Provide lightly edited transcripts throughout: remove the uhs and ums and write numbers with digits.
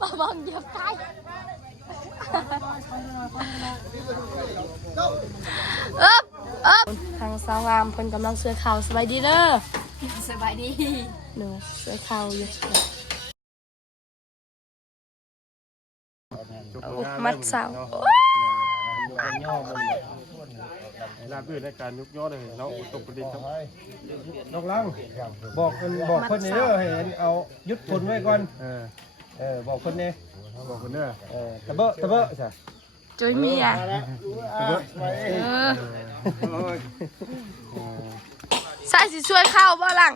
มาบังเหยียบตายทางสาวงามเพิ่นกำลังเสื้อขาวสบายดีเด้อสบายดีเด้อเสื้อขาวอยู่มัดสาวลาบด้วยในการยุกย่อเลยเราตกประเด็นครับ นกลังบอกคนนี้เด้อให้เอายุดทนไว้ก่อนบอกคนนี้บอกคนเด้อตะเบะใช่จุยเมียใส่สิช่วยข้าวบ่หลัง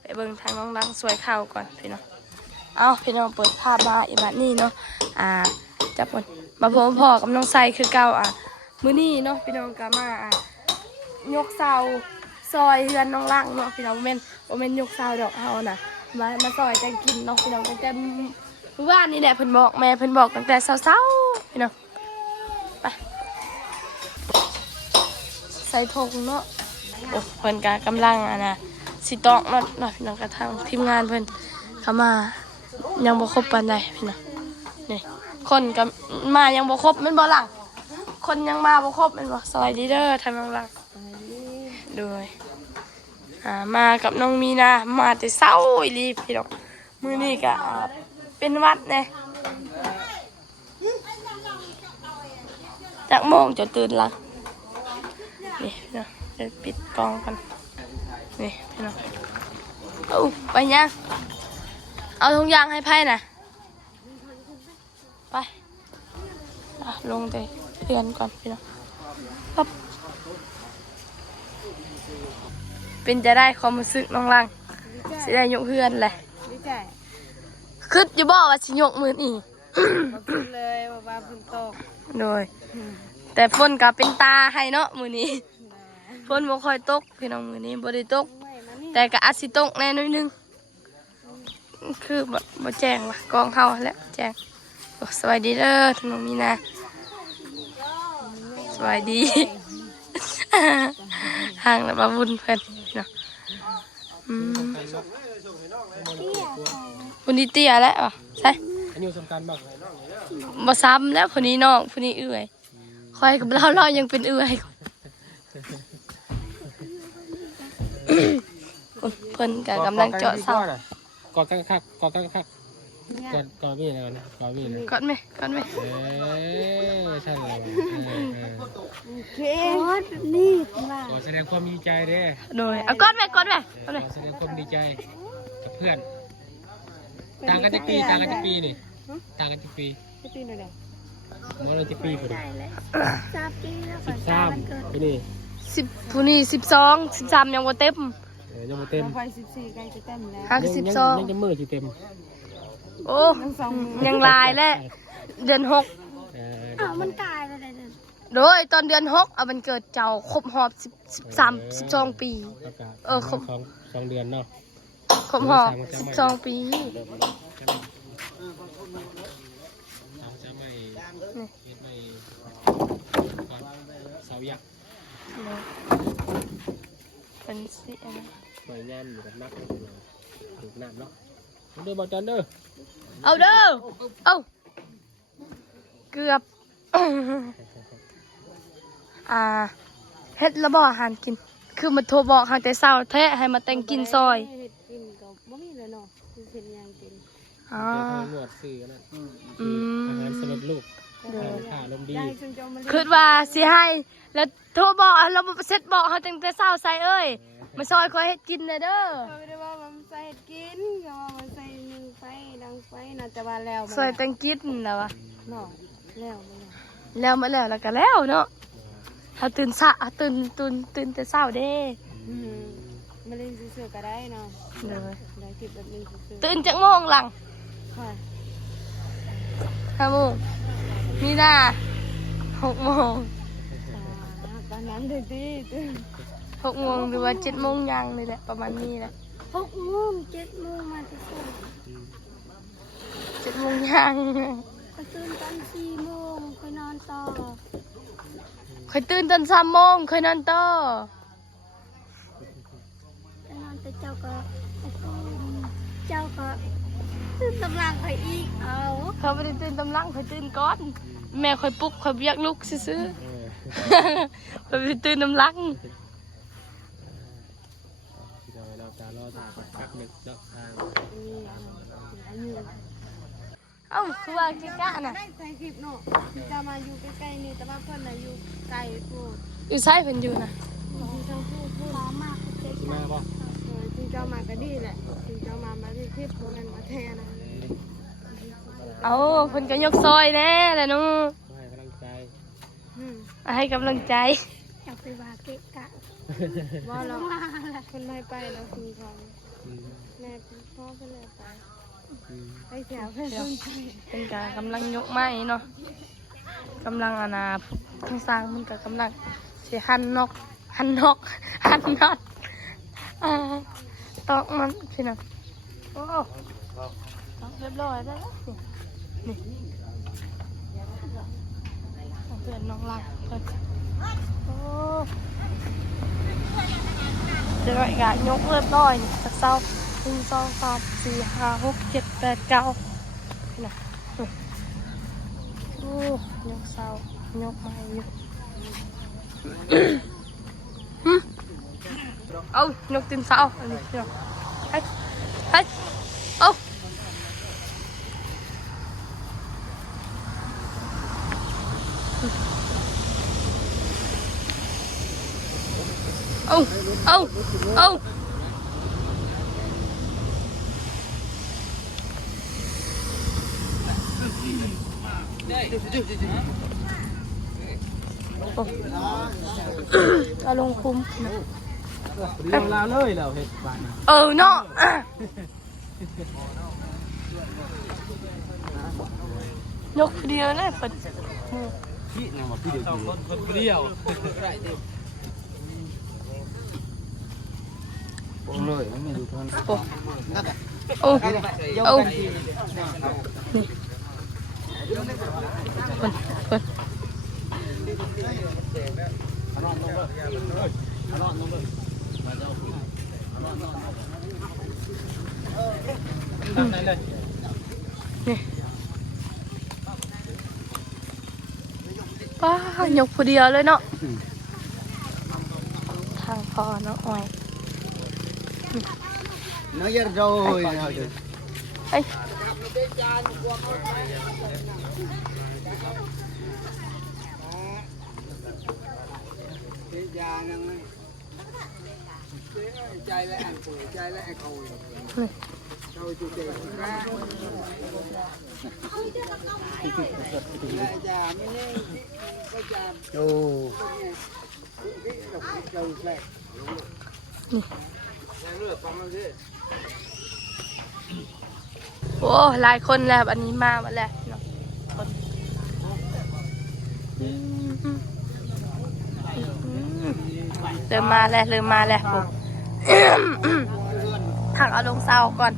ไปเบิ่งทางน้องลังช่วยข้าวก่อนพี่น้องเอาพี่น้องเปิดภาพมาอีบัดนี้เนาะจับคนมาพบพ่อกับน้องไซคือเก่ามื้อนี้เนาะพี่น้องก็มายกเสาซอยเฮือนน้องลังเนาะพี่น้องบ่แม่นยกเสาดอกเฮาน่ะมาซอยจังกินเนาะพี่น้องตั้งแต่เมื่อวานนี่แหละเพิ่นบอกแม่เพิ่นบอกตั้งแต่เช้าๆพี่น้องไปใส่ถุงเนาะโอ้เพิ่นก็กำลังสิตอกเนาะพี่น้องกระทั่งทีมงานเพิ่นเข้ามายังบ่ครบปานใดพี่น้องนี่คนก็มายังบ่ครบแม่นบ่หลังคนยังมาบ่ครบแม่นบ่สวัสดีเด้อทางน้องหลังด้วยมากับน้องมีนามาแต่เช้าอีหลีพี่น้องมื้อนี้ก็เป็นวัดแน่จากโมงจะตื่นละนี่พี่น้องเดี๋ยวปิดกล้องกันนี่พี่น้องเอาไปยังเอาทุกอย่างให้ไพ่น่ะไปลงไปเพื่อนก่อนพี่น้องปั๊บเป็นจะได้ความรู้สึกน้องลังสิได้ยกเพื่อนเลยคิดอยู่บ่ว่าสิยกมือนี่เลยว่าฝนตกโดยแต่ฝนก็เป็นตาให้เนาะมือนี้ฝนบ่ค่อยตกพี่น้องมือนี้บ่ได้ตกแต่ก็อาจสิตกแน่นิดนึงคือแบบบ่แจ้งว่ะกองเฮาแล้วแจ้งสวัสดีเด้อทุกน้องมีนาสวัสดีห่างแล้วมาบุญเพิ่นเนาะคนนี้เตี้ยแล้วอ่ะใช่อันนี้สำคัญมากบ่ซ้ำแล้วคนนี้น้องคนนี้เอื้อยคอยกับเรายังเป็นเอื้อยเพิ่นก็กำลังเจาะเสาก อดกันคักกอดมีอะไรนะกอดมีอะไรกอดไหมใช่เลยเค้กนี่ว่าขอแสดงความดีใจเด้โดยเอากอดไหมขอแสดงความดีใจกับเพื่อนต่างกันจะปีนี่ต่างกันจะปีปีไหนมันจะปีพอดี13 ปีแล้ว13ปีนี่10ผู้นี้12 13ยังบ่เต็มยังบ่เต็มไฟ14ใกล้จะเต็มแล้ว12ยังจะมือสิเต็มโอ้ยังลายแล้วเดือน6มันตายแล้วโดยตอนเดือน6เอามันเกิดเจ้าครบรอบ12 ปีครบ2 เดือนเนาะครบรอบ12 ปีเสายักษ์เป็นสิสวยงามอยู่กับนักถูกน้ำเนาะเด้อบอกจันเด้อเอาเด้อเอาเกือบเฮ็ดแล้วบอกอาหารกินคือมาโทรบอกหาแต่เช้าแท้ให้มาแต่งกินซอยเฮ็ดกินก็บ่มีเลยเนาะคือเฮ็ดยังกินนวดซื้อนั่นอาหารสำหรับลูกขาลมดีคือว่าสิให้แล้วโทรบอกเราเซ็ตบอกเขาตั้งแต่เช้าใส่เอ้ยมาซอยคอยเฮ็ดกินเลยเด้อไม่ได้ว่ามันใส่เฮ็ดกินก็ว่ามันใส่นึ่งไฟดังไฟน่าจะว่าแล้วซอยแต่งกินแล้ววะเนาะแล้วมาแล้วก็แล้วเนาะเขาตื่นแต่เช้าเด้มาเล่นซื่อๆก็ได้เนาะได้คิดแบบนึงซื่อตื่นจักโมงหลังค่ะ5 โมงนี่น่ะ6 โมงตอนนั้นดี6 โมงหรือว่า7 โมงยังนี่แหละประมาณนี้แหละ6 โมง7 โมงมาที่สุด7 โมงยังตื่นตอน4 โมงค่อยนอนต่อค่อยตื่นตอน3 โมงค่อยนอนต่อแต่นอนแต่เจ้าก็ตื่น ตำลังไปอีกเอา เขาไม่ได้ตื่นตำลังเขาตื่นก่อนแม่คอยปลุกคอยเรียกลูกซื้อๆคอยไปตื่นตำลัง เดี๋ยวเราจะรอถ่ายพักหนึ่งเนาะทาง เอ้าคือว่ากิกะน่ะ ได้ใส่คลิปเนาะจะมาอยู่ใกล้ๆนี่แต่ว่าเพิ่นน่ะอยู่ไกลพูด อยู่ใช้เพิ่นอยู่นะ ที่เจ้าพูดล้ามากเจ๊ แม่บอก ที่เจ้ามาก็ดีแหละที่เจ้ามาที่คลิปตัวนั้นมาแทนนะ เอาเพิ่นก็ยกซอยแน่แหละหนู ให้กำลังใจ ให้กำลังใจ อยากไปว่าเกะกะว่าเราคนไม่ไปแล้วคือเขาแม่พ่อก็เลยไปไปแถวเพื่อนไป เป็นการกำลังยกไม้เนาะกำลังทั้งสร้างมันก็กำลังสิหั่นน็อตตอกมันพี่น้องโอ้ตอกเรียบร้อยแล้วนี่เพื่อนน้องรักเพื่อนโอ้เดี๋ยวอีกอย่างยกเรียบร้อยนี่สักเศร้า1 2 3 4 5 6 7 8 9นี่นะโอ้ยกเศร้ายกไม้ยกเอายกตีนเศร้าอันนี้พี่น้องเฮ้ยเอาเอาเอาลงคุ้ม เรื่องราวเลยเราเฮ็ดบ้าน เนาะยกเดียวเลยเปิด พี่นำมาพี่เดียวคนเดียวโอ้เลยไม่ดูท่าน โอ้นี่เปิดนี่ป้ายกผู้เดียวเลยเนาะทางพอเนาะอ้อย nói ra rồi Ê. Chai lại ăn cùi, chai lại ăn cùi. Rồi chú chị ra. Ồ.โอ้หลายคนแล้วอันนี้มาแล้วเนาะคนเริ่มมาแล้วผมถักเอาลงเสาก่อน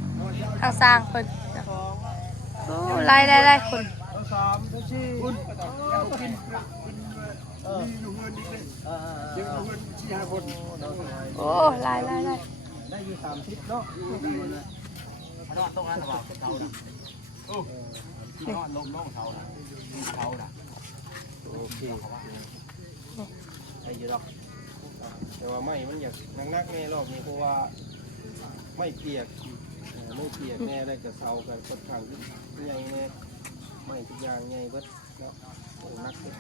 ทางสร้างคนโอ้ไล่คนโอ้ไล่ ได้อยู่30เนาะนอนตรงนั้นหรือเปล่าเขาน่ะนอนลงเขาน่ะเขาน่ะโอเคไอ้ยูดอกแต่ว่าไม่มันอยากนักๆแน่รอบนี้เพราะว่าไม่เปียกแน่ได้กับเสากันค่อนข้างใหญ่แน่ไม่ทุกอย่างใหญ่เบิดเนาะนักเกิน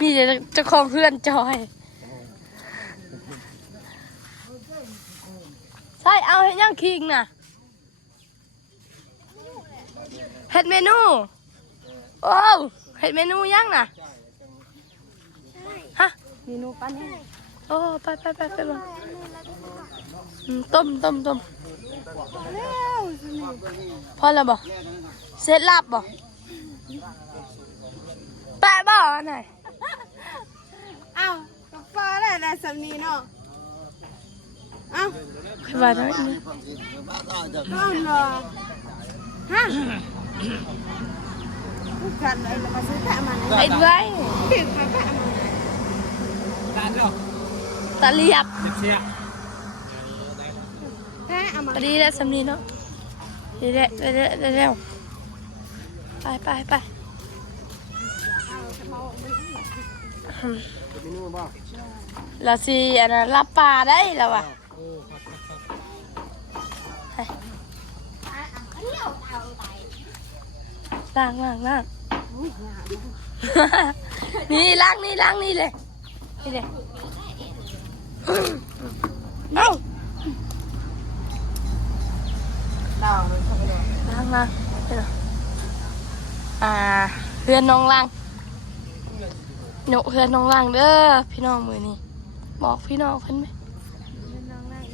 นี่เจ้าของเพื่อนจอยใช่เอาให้ย่างคิงน่ะเฮ็ดเมนูโอ้เฮ็ดเมนูย่างน่ะฮะ เมนูปั้นให้ โอ้ไปบ่ต้ม แล้วสิ พอแล้วบ่เสร็จลับบ่แปะบ่อันไหน เอ้ากับฟ้าได้แต่สำนีเนาะเอ้า คือว่าน้อยนี่ เอาเนาะฮะพูดกันเลยแล้วมาซื้อแพะมัน ไอ้ไว้ ถึงมาแพะมัน ตะเลียบ เชี่ย แพะเอามา พอดีแล้วสำนีเนาะ แ เร็วเร็วไปเราสิอันนั้นรับปลาได้แล้วอ่ะล้าง นี่ล้างนี่เลยนี่เลยเอ้าล้างเพื่อนน้องล้างหนูเพื่อนน้องล้างเด้อพี่น้องมือนี่บอกพี่น้องเพิ่นไหม น้องนั่ง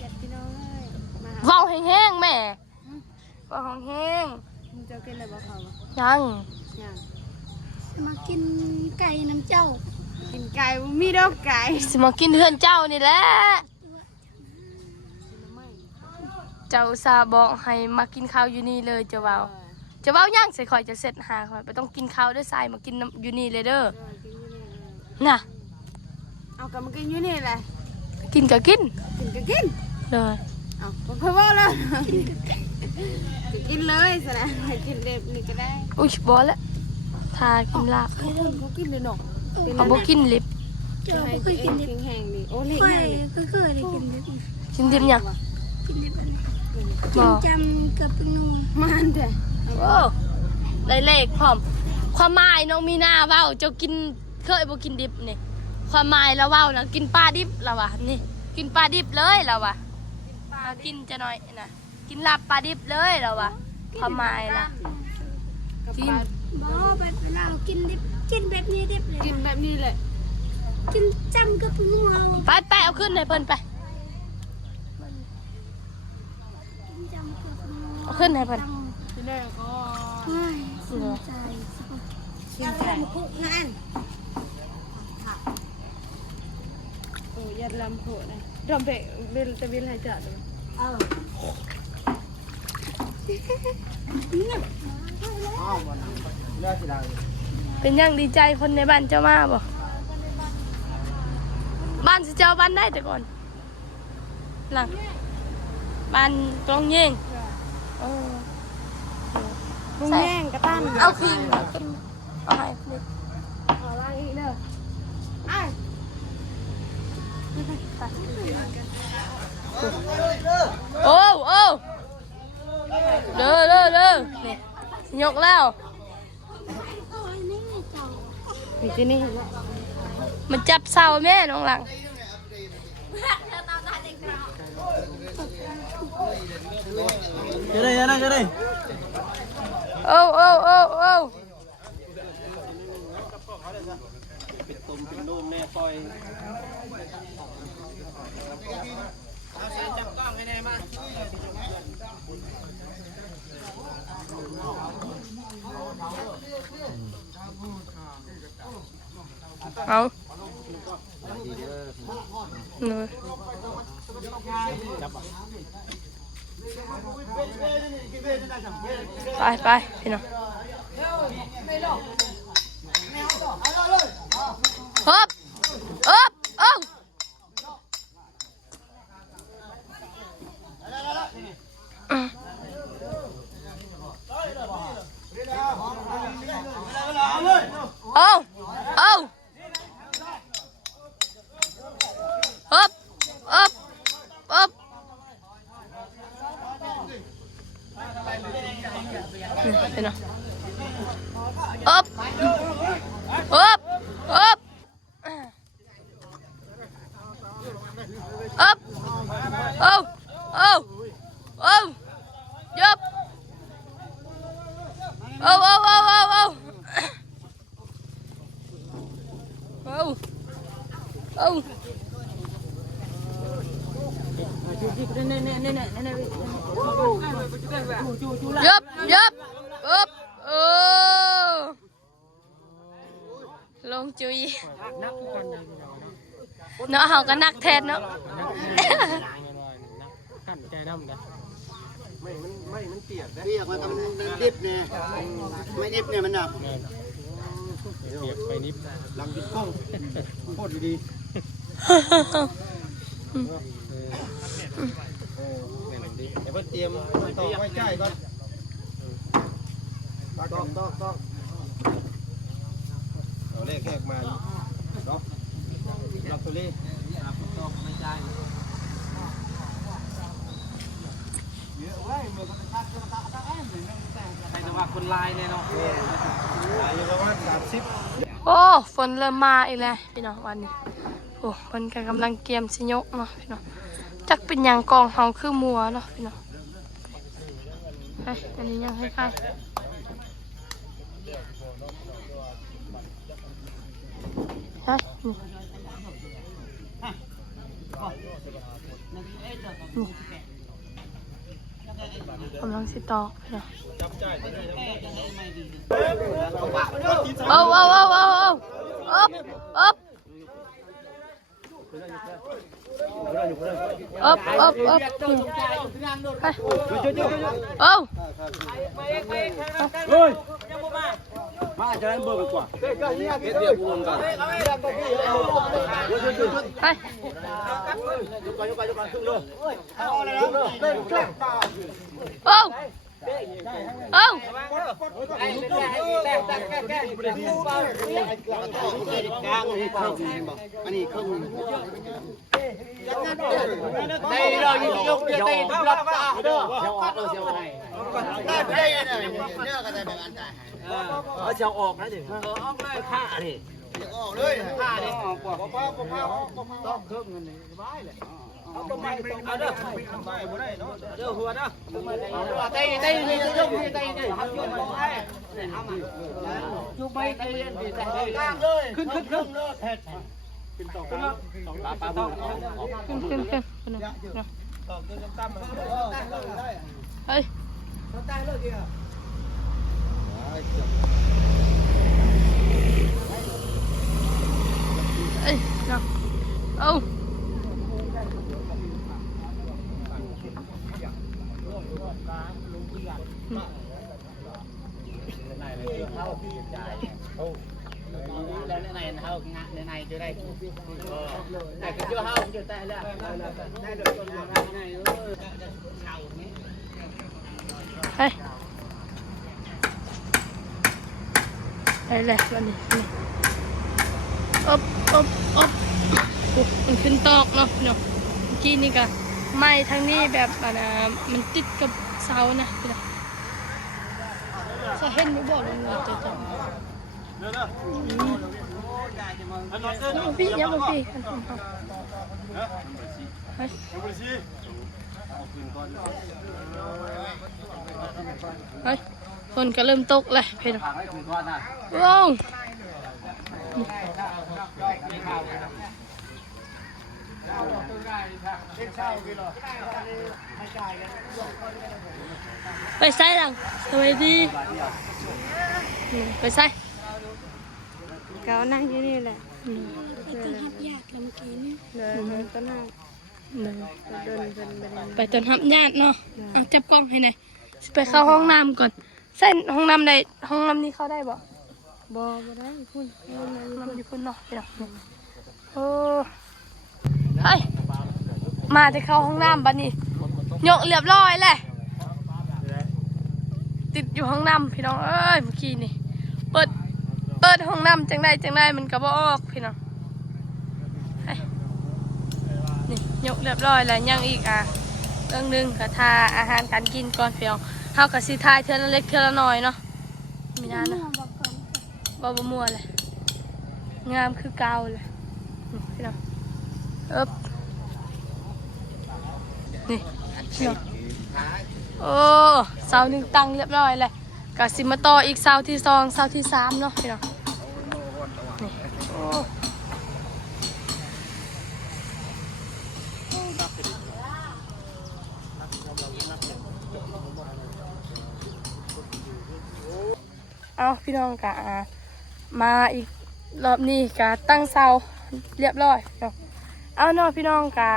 อยากพี่น้องเลยมา เว้าแห้งๆแม่เว้าแห้ง มึงจะกินอะไรบ้างเขา ยัง อย่าง มากินไก่น้ำเจ้า กินไก่บ่มีดอกไก่ สิมากินเพื่อนเจ้านี่แหละเจ้าซาบอกให้มากินข้าวอยู่นี่เลยเจ้าเว้ายังใส่ข่อยจะเสร็จหาข่อยไปต้องกินข้าวด้วยทรายมากินอยู่นี่เลยเด้อน่ะ เอากลับมากินอยู่นี่แหละ กินก็กิน กินก็กิน เลย เอาเพิ่นว่าแล้วกินเลยสินะกินเด็บนี่ก็ได้ อุ้ยบอแล้วทากินลาบ เขากินเลยเนาะ เขาบอกกินลิบ เจ้าบ่เคยกินดิบ แห้งๆนี่โอ้เล็ก ค่อย แห้งนี่ เคยได้กินดิบ กินดิบยัง กินดิบอันนี้ บ กิ อน จำกับเป็นนูน มันเด้อ โอ้ได้เลขพร้อมความหมายน้องมีนาเว้าเจ้ากินเคยบ่กินดิบนี่ความหมายแล้วเว้านะกินปลาดิบแล้ววะนี่กินปลาดิบเลยแล้ววะกินจะหน่อยนะกินลาบปลาดิบเลยแล้ววะความหมายนะกิน บ่แบบเวลาเรากินดิบกินแบบนี้ดิบเลย กินแบบนี้เลย กินจำกับเป็นนูน ไปเอาขึ้นให้เพิ่นไป กินจำกับเป็นนูน เอาขึ้นให้เพิ่น กินได้ก็ เฮ้ยสนใจ กินไก่โอ้ยัดลำโผล่นะรำเบะเบลตะวิลให้จัดเลย เป็นยังดีใจคนในบ้านเจ้ามาบ่บ้านสิเจ้าบ้านได้แต่ก่อนหลังบ้านกลองเย่งเออ ลุงแห้งกระตั้น เอาพิงเอาให้เด็ก ขอล้างอีกเด้อไอ้ โอ้เด้อนี่ยกแล้ว นี่ที่นี่ มันจับเสาแม่น้องหลัง จะได้ โอ้ เป็นตุ่มเป็นนุ่มแน่ปล่อย เอาเนยไปพี่น้องฮึบเอ้าฮึบพี่น้องฮึบยับยับลงจุยเนาะเขาก็นักแทนเนาะ ขั้นใจดำนะ มันเปียกนะ เรียกว่ามันดิบเนี่ยไม่ดิบเนี่ยมันหนัก เปียกไปนิด ลำกินกล้องโคตรดี แม่นดิ เดี๋ยวเพิ่นเตรียมต่อไว้ใกล้ก่อนต้องเอาเลขแขกมาเนาะรับตัวเลขไม่ได้เยอะไว้เมื่อคนตัดก็ตัดเองใครจะว่าคนลายเนี่ยเนาะอยู่ประมาณ30 โอ้ฝนเริ่มมาอีกแล้วพี่น้องวันนี้โอ้ฝนกำลังเกมสิยกเนาะพี่น้องจักเป็นอย่างกองเฮาคือมัวเนาะพี่น้องเฮ้ยอันนี้ยังให้ใครเฮ้ยกำลังสิตอกพี่น้องอ๊บมาจะได้เบอร์กว่าเดี๋ยวพูดกันอันนี้เขาได้เรายกได้รับตาเด้อเจ้าออกเจ้าให้ได้เนี่ยก็ได้แบบอันใด เจ้าออกนะดิออกเลยฆ่าดิ ออกเลยฆ่าดิออกกว่าต้องเครื่องเงินนี่สบายเลยเอาเด้อเด้อหัวนะได้ยกได้ยกไปขึ้นขึ้นต่อกันปลาต้องขึ้นต่อจนตั้มเฮ้ยเนาะเอาในเฮางะในจะได้แต่ก็เจ้าเฮาจะแต่แล้วได้โดยคนในเช่านี้ เฮ้ยได้เลยวันนี้มันขึ้นตอกเนาะเนาะเมื่อกี้นี่ก็ไม้ทางนี้แบบมันติดกับเสานะพี่น้องจะเห็นไม่บอกเลยจะจับพี่ยังไม่พี่กันของเขาเฮ้ยฝนก็เริ่มตกเลยพี่น้องว้าวไปใส่หลังสวัสดีไปใส่ เขานั่งอยู่นี่แหละ ไปต้นหับยากลำกีนี่ เลยต้นหักเดินไปต้นหับญาติเนาะจับกล้องให้หน่อยไปเข้าห้องน้ำก่อนเส้นห้องน้ำใดห้องน้ำนี้เข้าได้บ่ได้พุ่น ห้องน้ำอยู่พุ่นเนาะไปหรอกโอ้เฮ้ยมาจะเข้าห้องน้ำบัดนี้ยกเรียบร้อยแหละติดอยู่ห้องน้ำพี่น้องเอ้ยเมื่อกี้นี่เปิดห้องน้ำจังได้มันก็บ่ออกพี่น้องนี่ยกเรียบร้อยแล้วยังอีกเรื่องนึงก็ทาอาหารการกินก่อนพี่น้องเฮาก็สิทายเทื่อละเล็กเทื่อละน้อยเนาะมีนานนะบ่มัวเลยงามคือเก่าเลยพี่น้องนี่พี่น้องโอ้เสาหนึ่งตั้งเรียบร้อยเลยก็สิมาต่ออีกเสาที่2เสาที่3เนาะพี่น้องนี่โอ้เอาพี่น้องกะมาอีกรอบนี้กะตั้งเสาเรียบร้อยเอาเนาะพี่น้องกะ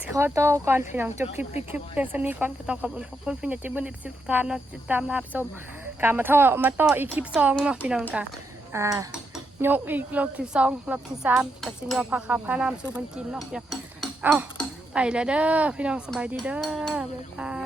สิขอโตก่อนพี่น้องจบคลิปปิดคลิปเพียงเท่านี้ก่อนก็ต้องขอบคุณพี่ใหญ่ใจบุญอิบสิทุกท่านเนาะติดตามรับชมกะมาต่ออีกคลิป2เนาะพี่น้องกะยกอีกรอบที่2รอบที่3ก็สิยอพาข้าวพาน้ำสู่เพิ่นกินเนาะพี่น้องเอาไป ไปแล้วเด้อพี่น้องสบายดีเด้อบ๊ายบาย